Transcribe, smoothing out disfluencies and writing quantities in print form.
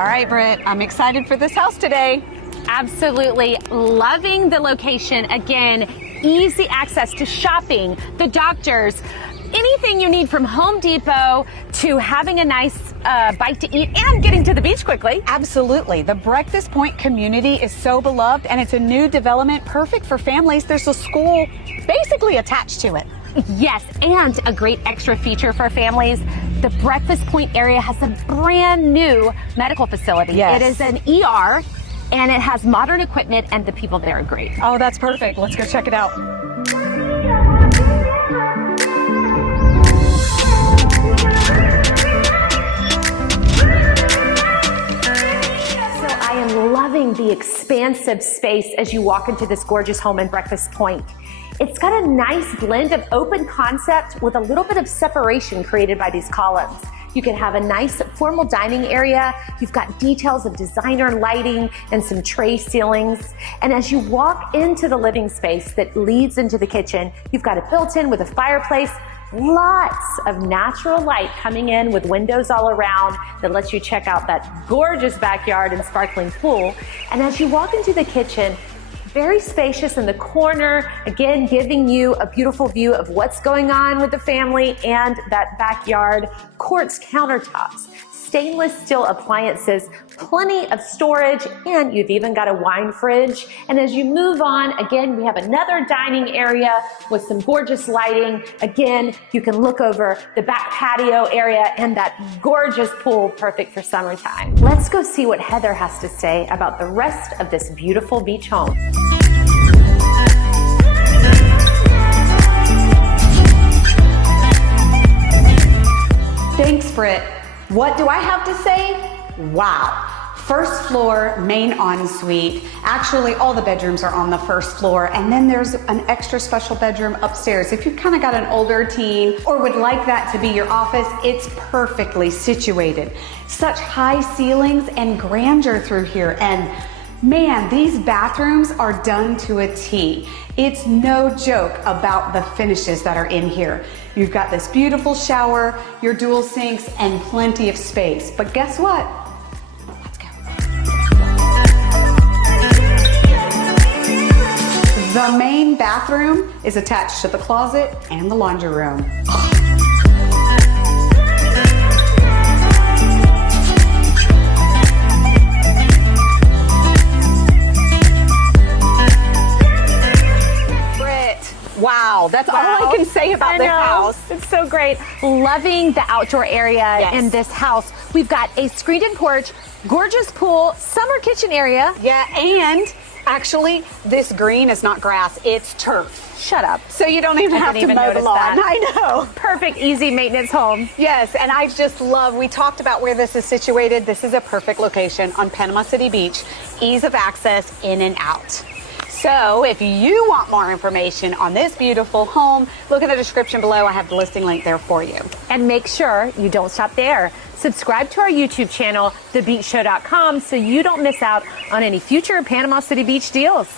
All right, Britt, I'm excited for this house today. Absolutely loving the location. Again, easy access to shopping, the doctors, anything you need from Home Depot to having a nice bite to eat and getting to the beach quickly. Absolutely. The Breakfast Point community is so beloved, and it's a new development perfect for families. There's a school basically attached to it. Yes, and a great extra feature for families. The Breakfast Point area has a brand new medical facility. Yes. It is an ER, and it has modern equipment, and the people there are great. Oh, that's perfect. Let's go check it out. I am loving the expansive space as you walk into this gorgeous home in Breakfast Point. It's got a nice blend of open concept with a little bit of separation created by these columns. You can have a nice formal dining area. You've got details of designer lighting and some tray ceilings. And as you walk into the living space that leads into the kitchen, you've got it built in with a fireplace. Lots of natural light coming in with windows all around that lets you check out that gorgeous backyard and sparkling pool. And as you walk into the kitchen, very spacious in the corner, again, giving you a beautiful view of what's going on with the family and that backyard. Quartz countertops, stainless steel appliances, plenty of storage, and you've even got a wine fridge. And as you move on, again, we have another dining area with some gorgeous lighting. Again, you can look over the back patio area and that gorgeous pool, perfect for summertime. Let's go see what Heather has to say about the rest of this beautiful beach home. Thanks, Britt. What do I have to say? Wow. First floor, main ensuite. Actually, all the bedrooms are on the first floor, and then there's an extra special bedroom upstairs. If you've kind of got an older teen or would like that to be your office, it's perfectly situated. Such high ceilings and grandeur through here, and man, these bathrooms are done to a T. It's no joke about the finishes that are in here. You've got this beautiful shower, your dual sinks, and plenty of space. But guess what? Let's go. The main bathroom is attached to the closet and the laundry room. Wow, that's all I can say about this house. It's so great. Loving the outdoor area in this house. We've got a screened-in porch, gorgeous pool, summer kitchen area. Yeah, and actually, this green is not grass, it's turf. Shut up. So you don't even have to mow the lawn. I know. Perfect, easy maintenance home. Yes, and I just love, we talked about where this is situated. This is a perfect location on Panama City Beach. Ease of access in and out. So if you want more information on this beautiful home, look in the description below. I have the listing link there for you. And make sure you don't stop there. Subscribe to our YouTube channel, thebeachshow.com, so you don't miss out on any future Panama City Beach deals.